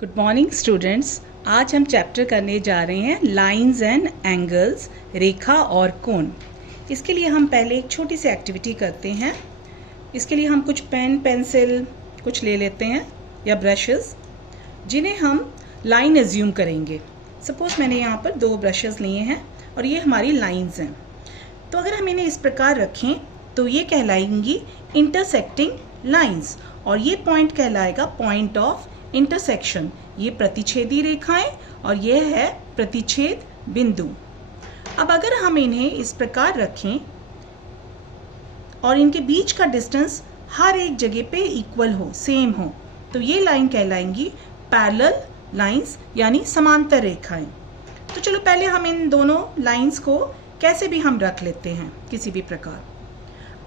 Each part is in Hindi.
Good morning students. आज हम चैप्टर करने जा रहे हैं लाइंस एंड एंगल्स, रेखा और कोण। इसके लिए हम पहले एक छोटी सी एक्टिविटी करते हैं। इसके लिए हम कुछ पेन पेंसिल कुछ ले लेते हैं या ब्रशेस, जिन्हें हम लाइन एज्यूम करेंगे। सपोज मैंने यहाँ पर 2 ब्रशेस लिए हैं और ये हमारी लाइंस हैं। तो अगर हम इन्हें इस प्रकार रखें तो ये कहलाएंगी इंटरसेक्टिंग लाइंस और ये पॉइंट कहलाएगा पॉइंट ऑफ इंटरसेक्शन। ये प्रतिच्छेदी रेखाएं और ये है प्रतिच्छेद बिंदु। अब अगर हम इन्हें इस प्रकार रखें और इनके बीच का डिस्टेंस हर एक जगह पे इक्वल हो, सेम हो, तो ये लाइन कहलाएंगी पैरेलल लाइंस यानी समांतर रेखाएं। तो चलो पहले हम इन दोनों लाइंस को कैसे भी हम रख लेते हैं किसी भी प्रकार।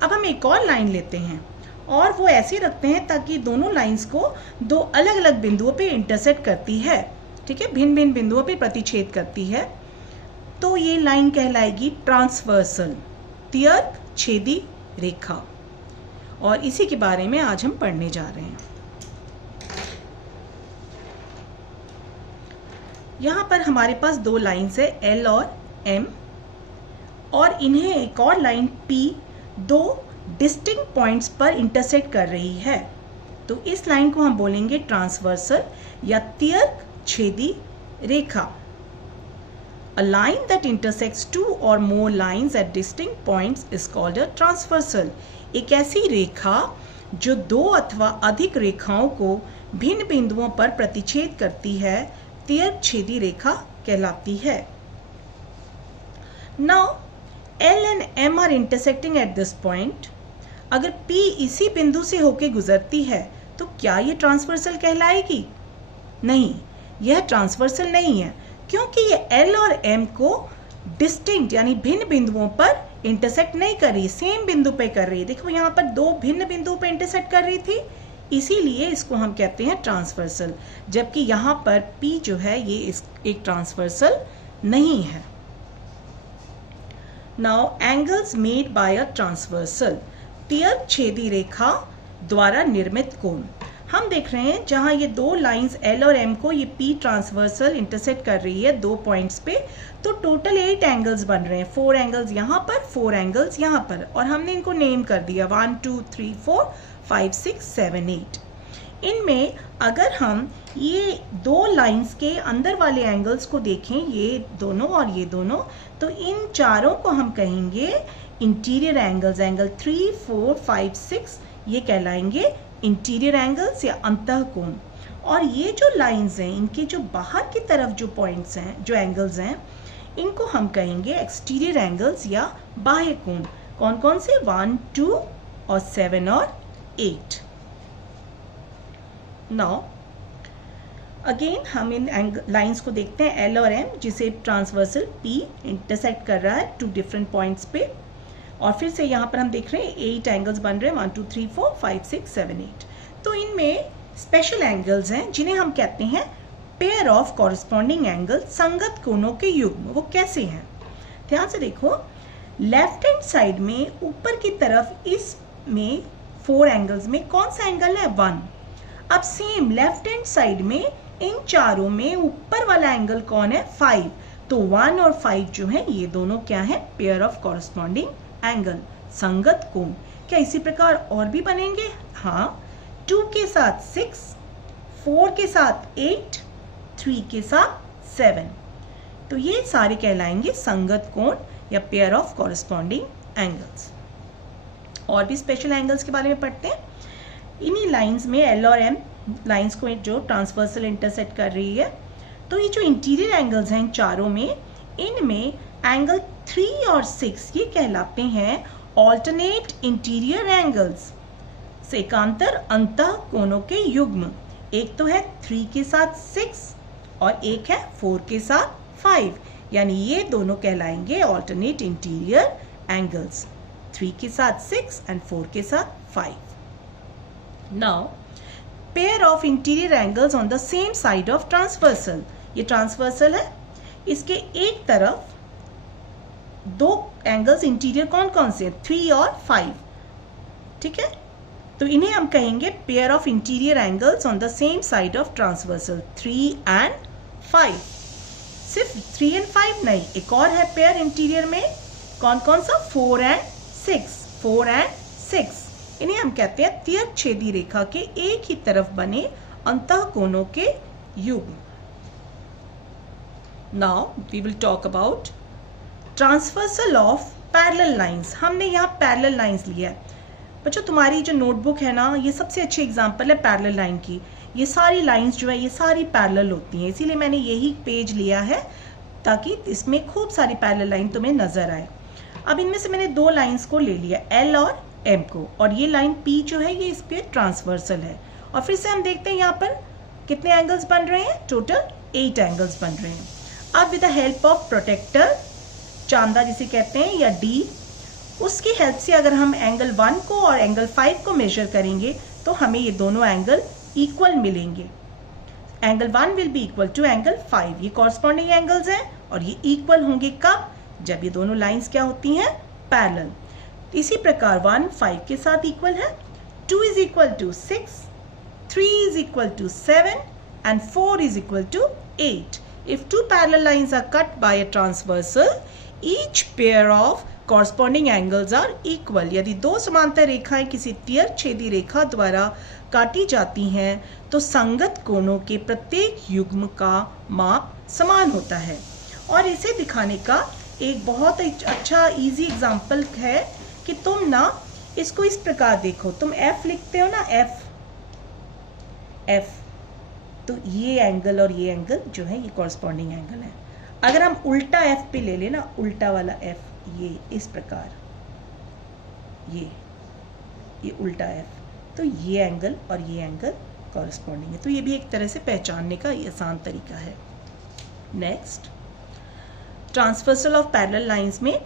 अब हम एक और लाइन लेते हैं और वो ऐसे रखते हैं ताकि दोनों लाइंस को 2 अलग अलग बिंदुओं पे इंटरसेक्ट करती है। ठीक है, भिन्न भिन्न बिंदुओं पे प्रतिच्छेद करती है। तो ये लाइन कहलाएगी ट्रांसवर्सल, तिर्यक छेदी रेखा। और इसी के बारे में आज हम पढ़ने जा रहे हैं। यहाँ पर हमारे पास 2 लाइंस है L और M, और इन्हें एक और लाइन P 2 डिस्टिंक्ट पॉइंट्स पर इंटरसेक्ट कर रही है। तो इस लाइन को हम बोलेंगे ट्रांसवर्सल या तिर्यक छेदी रेखा। A line that intersects 2 or more lines at distinct points is called a transversal। एक ऐसी रेखा जो 2 अथवा अधिक रेखाओं को भिन्न बिंदुओं पर प्रतिच्छेद करती है, तिर्यक छेदी रेखा कहलाती है। Now L and M are intersecting at this point। अगर P इसी बिंदु से होके गुजरती है तो क्या ये ट्रांसवर्सल कहलाएगी? नहीं, यह ट्रांसवर्सल नहीं है, क्योंकि ये L और M को डिस्टिंक्ट यानी भिन्न बिंदुओं पर इंटरसेक्ट नहीं कर रही, सेम बिंदु पे कर रही है। देखो यहाँ पर 2 भिन्न बिंदुओं पे इंटरसेक्ट कर रही थी, इसीलिए इसको हम कहते हैं ट्रांसवर्सल। जबकि यहाँ पर P जो है ये एक ट्रांसवर्सल नहीं है। Now angles made by a transversal, तिर्यक छेदी रेखा द्वारा निर्मित कोण। हम देख रहे हैं जहां ये 2 लाइंस L और M को ये P ट्रांसवर्सल इंटरसेक्ट कर रही है 2 पॉइंट्स पे, तो टोटल 8 एंगल्स बन रहे हैं। 4 एंगल्स यहाँ पर, 4 एंगल्स यहाँ पर, और हमने इनको नेम कर दिया 1 2 3 4 5 6 7 8। इनमें अगर हम ये 2 लाइंस के अंदर वाले एंगल्स को देखें, ये दोनों और ये दोनों, तो इन चारों को हम कहेंगे इंटीरियर एंगल्स। एंगल 3 4 5 6 ये कहलाएंगे इंटीरियर एंगल्स या अंतःकोण। और ये जो लाइंस हैं, इनके जो बाहर की तरफ जो पॉइंट्स हैं, जो एंगल्स हैं, इनको हम कहेंगे एक्सटीरियर एंगल्स या बाह्य कोण। कौन कौन से? 1 2 और 7 और 8। नाउ अगेन हम इन लाइंस को देखते हैं L और M, जिसे ट्रांसवर्सल P इंटरसेक्ट कर रहा है 2 डिफरेंट पॉइंट्स पे। और फिर से यहाँ पर हम देख रहे हैं 8 एंगल्स बन रहे हैं, 1 2 3 4 5 6 7 8। तो इनमें स्पेशल एंगल्स हैं जिन्हें हम कहते हैं पेयर ऑफ कॉरस्पॉन्डिंग एंगल, संगत कोणों के युग्म। वो कैसे हैं? ध्यान से देखो, लेफ्ट हैंड साइड में ऊपर की तरफ इसमें 4 एंगल्स में कौन सा एंगल है? 1। अब सेम लेफ्ट हैंड साइड में इन चारों में ऊपर वाला एंगल कौन है? 5। तो 1 और 5 जो है ये दोनों क्या है? पेयर ऑफ कॉरस्पॉन्डिंग एंगल, संगत कोण। क्या इसी प्रकार और भी बनेंगे? हाँ, 2 के साथ 6, 4 के साथ 8, 3 के साथ 7। तो ये सारे कहलाएंगे संगत कोण या पेयर ऑफ कॉरस्पॉन्डिंग एंगल्स। और भी स्पेशल एंगल्स के बारे में पढ़ते हैं। इन्हीं लाइंस में L और M लाइंस को जो ट्रांसवर्सल इंटरसेक्ट कर रही है, तो ये जो इंटीरियर एंगल्स हैं चारों में, इनमें एंगल 3 और 6 ये कहलाते हैं ऑल्टरनेट इंटीरियर एंगल्स, सेकांतर अंतः कोणों के युग्म। एक तो है 3 के साथ 6 और एक है 4 के साथ 5, यानी ये दोनों कहलाएंगे ऑल्टरनेट इंटीरियर एंगल्स, 3 के साथ 6 एंड 4 के साथ 5। Now pair of interior angles on the same side of transversal. ये ट्रांसवर्सल है, इसके एक तरफ 2 एंगल्स इंटीरियर कौन कौन से? 3 और 5। ठीक है, तो इन्हें हम कहेंगे pair of interior angles on the same side of transversal 3 and 5। सिर्फ 3 and 5 नहीं, एक और है पेयर इंटीरियर में, कौन कौन सा, 4 and 6। 4 and 6 इन्हें हम कहते हैं तिर्यक-छेदी रेखा के एक ही तरफ बने अंतःकोणों के युग्म। Now we will talk about transversal of parallel lines. हमने यहाँ पैरेलल लाइंस लिया है। बच्चों तुम्हारी जो नोटबुक है ना, ये सबसे अच्छी एग्जांपल है पैरेलल लाइन की। ये सारी लाइंस जो है ये सारी पैरेलल होती हैं, इसीलिए मैंने यही पेज लिया है ताकि इसमें खूब सारी पैरेलल लाइन तुम्हें नजर आए। अब इनमें से मैंने 2 लाइंस को ले लिया, एल और एम को, और ये लाइन पी जो है ये इस पे ट्रांसवर्सल है। और फिर से हम देखते हैं यहाँ पर कितने एंगल्स बन रहे हैं, टोटल 8 एंगल्स बन रहे हैं। अब with the help of protractor, चांदा जिसे कहते हैं, या डी, उसकी हेल्प से अगर हम एंगल 1 को और एंगल 5 को मेजर करेंगे तो हमें ये दोनों एंगल इक्वल मिलेंगे। Angle 1 will be equal to angle 5, ये कॉरस्पॉन्डिंग एंगल्स हैं और ये इक्वल होंगे कब, जब ये दोनों लाइंस क्या होती हैं, पैरेलल। इसी प्रकार 1 5 के साथ इक्वल है, 2 is equal to 6, 3 is equal to 7 and 4 is equal to 8. If two parallel lines are cut by a transversal, each pair of corresponding angles are equal. यदि 2 समांतर रेखाएं किसी तिर्यक-छेदी रेखा द्वारा काटी जाती हैं तो संगत कोणों के प्रत्येक युग्म का माप समान होता है। और इसे दिखाने का एक बहुत अच्छा इजी एग्जाम्पल है कि तुम ना इसको इस प्रकार देखो, तुम F लिखते हो ना, F, तो ये एंगल और ये एंगल जो है ये कॉरस्पॉन्डिंग एंगल है। अगर हम उल्टा F पे ले लेना, उल्टा वाला F, ये इस प्रकार, ये उल्टा F, तो ये एंगल और ये एंगल कॉरस्पॉन्डिंग है। तो ये भी एक तरह से पहचानने का आसान तरीका है। Next, transversal of parallel lines में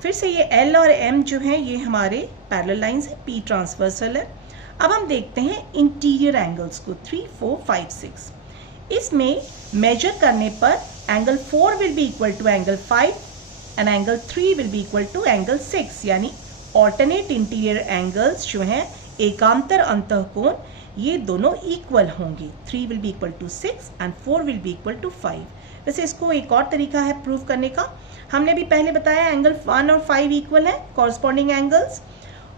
फिर से ये L और M जो है ये हमारे पैरेलल लाइंस है, P ट्रांसवर्सल है। अब हम देखते हैं इंटीरियर एंगल्स को, 3 4 5 6। इसमें मेजर करने पर angle 4 will be equal to angle 5 and angle 3 will be equal to angle 6, यानी ऑल्टरनेट इंटीरियर एंगल्स जो हैं एकांतर अंतःकोण ये दोनों इक्वल होंगे। 3 will be equal to 6 and 4 will be equal to 5। वैसे इसको एक और तरीका है प्रूव करने का, हमने भी पहले बताया एंगल 1 और 5 इक्वल है कॉरस्पॉन्डिंग एंगल्स,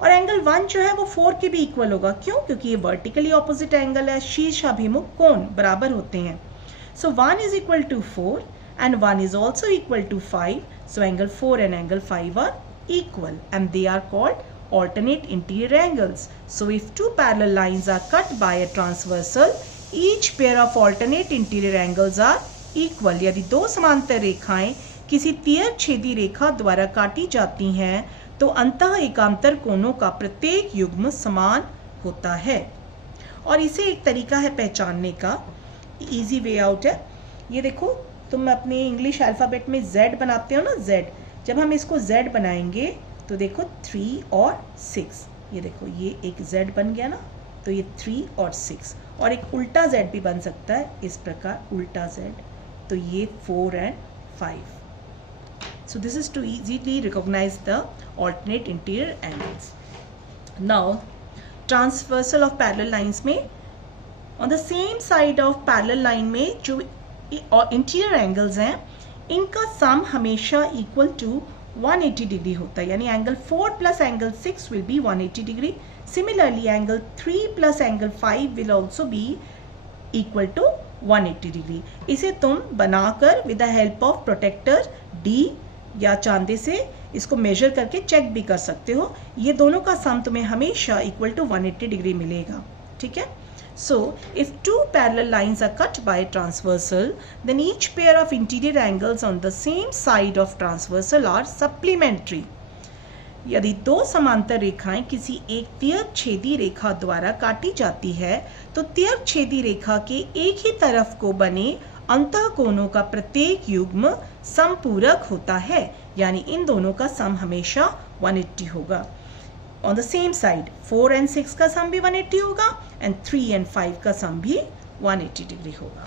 और एंगल 1 जो है वो 4 के भी इक्वल होगा। क्यों? क्योंकि ये वर्टिकली ऑपोजिट एंगल है, शीर्षाभिमुख कोण बराबर होते हैं। So 1 is equal to 4 and 1 is also equal to 5, so angle 4 and angle 5 are equal and they are called alternate interior angles. So if two parallel lines are cut by a transversal, each pair of alternate interior angles are equal. यदि 2 समांतर रेखाएं किसी तिर्यक-छेदी रेखा द्वारा काटी जाती हैं तो अंतः एकांतर कोणों का प्रत्येक युग्म समान होता है। और इसे एक तरीका है पहचानने का, इजी वे आउट है। ये देखो, तुम अपने इंग्लिश अल्फ़ाबेट में Z बनाते हो ना, Z, जब हम इसको Z बनाएंगे तो देखो 3 और 6, ये देखो ये एक Z बन गया ना, तो ये 3 और 6, और एक उल्टा Z भी बन सकता है इस प्रकार, उल्टा Z, तो ये 4 and 5। So this is to easily recognize the alternate interior angles. Now, transversal of parallel lines में on the same side of parallel line में जो interior angles हैं इनका सम हमेशा इक्वल टू 180 डिग्री होता है, यानी angle 4 plus angle 6 will be 180 degree. Similarly angle 3 plus angle 5 will also be equal to 180 degree. इसे तुम बनाकर with the help of protractor डी या चांदे से इसको मेजर करके चेक भी कर सकते हो। ये दोनों का सम तुम्हें हमेशा इक्वल टू 180 डिग्री मिलेगा, ठीक है। So, if two parallel lines are cut by a transversal, then each pair of interior angles on the same side of transversal are supplementary. यदि 2 समांतर रेखाएं किसी एक तिर्यक-छेदी रेखा द्वारा काटी जाती है तो तिर्यक-छेदी रेखा के एक ही तरफ को बने अंतःकोणों का प्रत्येक युग्म समपूरक होता है, यानी इन दोनों का सम हमेशा 180 होगा। On the same side 4 and 6 का सम भी 180 होगा and 3 and 5 का सम भी 180 डिग्री होगा।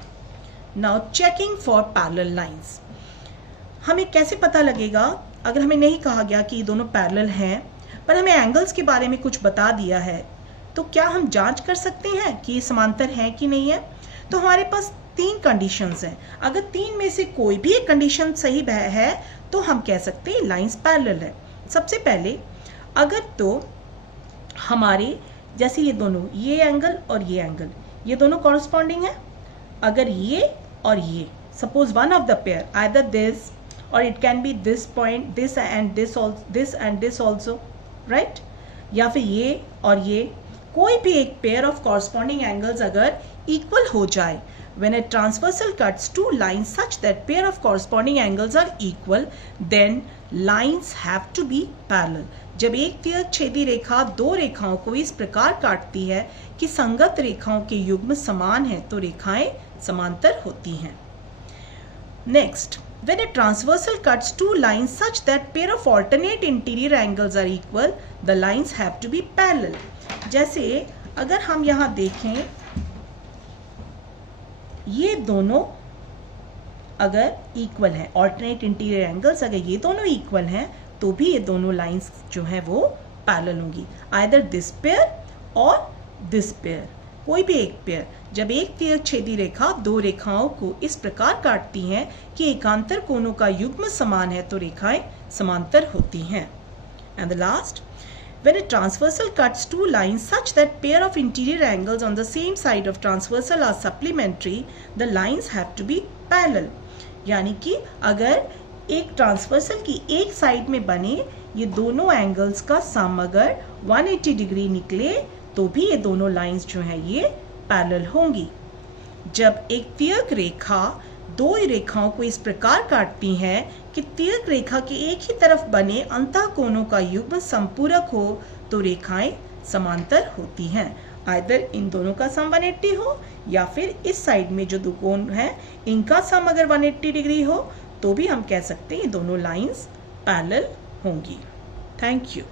Now checking for parallel lines, हमें कैसे पता लगेगा अगर हमें नहीं कहा गया कि ये दोनों पैरेलल हैं पर हमें एंगल्स के बारे में कुछ बता दिया है, तो क्या हम जांच कर सकते हैं कि ये समांतर हैं कि नहीं है? तो हमारे पास 3 कंडीशंस हैं। अगर 3 में से कोई भी एक कंडीशन सही है तो हम कह सकते हैं लाइंस पैरेलल है। सबसे पहले अगर तो हमारे जैसे ये दोनों, ये एंगल और ये एंगल, ये दोनों कॉरस्पॉन्डिंग है। अगर ये और ये, suppose one of the pair, either this or it can be this point, this and this also, right? या फिर ये और ये, कोई भी एक पेयर ऑफ कॉरस्पॉन्डिंग एंगल्स अगर इक्वल हो जाए, when a transversal cuts two lines such that pair of corresponding angles are equal, then lines have to be parallel. जब एक तिर्यक छेदी रेखा दो रेखाओं को इस प्रकार काटती है कि संगत रेखाओं के युग्म समान है तो रेखाएं समांतर होती हैं। Next, when a transversal cuts two lines such that pair of alternate interior angles are equal, the lines have to be parallel. जैसे अगर हम यहाँ देखें, ये दोनों अगर इक्वल हैं, ऑल्टरनेट इंटीरियर एंगल्स अगर ये दोनों इक्वल हैं तो भी ये दोनों लाइंस जो हैं वो पैरेलल होंगी, आइदर दिस पेयर और दिस पेयर, कोई भी एक पेयर। जब एक तिर्यक छेदी रेखा दो रेखाओं को इस प्रकार काटती हैं कि एकांतर कोणों का युग्म समान है तो रेखाएं समांतर होती हैं। And the last, when a transversal cuts two lines such that pair of interior angles on the same side of transversal are supplementary, the lines have to be parallel. यानी कि अगर एक ट्रांसवर्सल की एक साइड में बने ये दोनों एंगल्स का सम अगर 180 डिग्री निकले तो भी ये दोनों लाइंस जो हैं ये पैरेलल होंगी। जब एक तिर्यक रेखा दो रेखाओं को इस प्रकार काटती है कि तिर्यक रेखा के एक ही तरफ बने अंतः कोणों का युग्म संपूरक हो तो रेखाएं समांतर होती हैं। आइदर इन दोनों का सम 180 हो या फिर इस साइड में जो दो कोण हैं इनका सम अगर 180 डिग्री हो तो भी हम कह सकते हैं ये दोनों लाइंस पैरेलल होंगी। Thank you.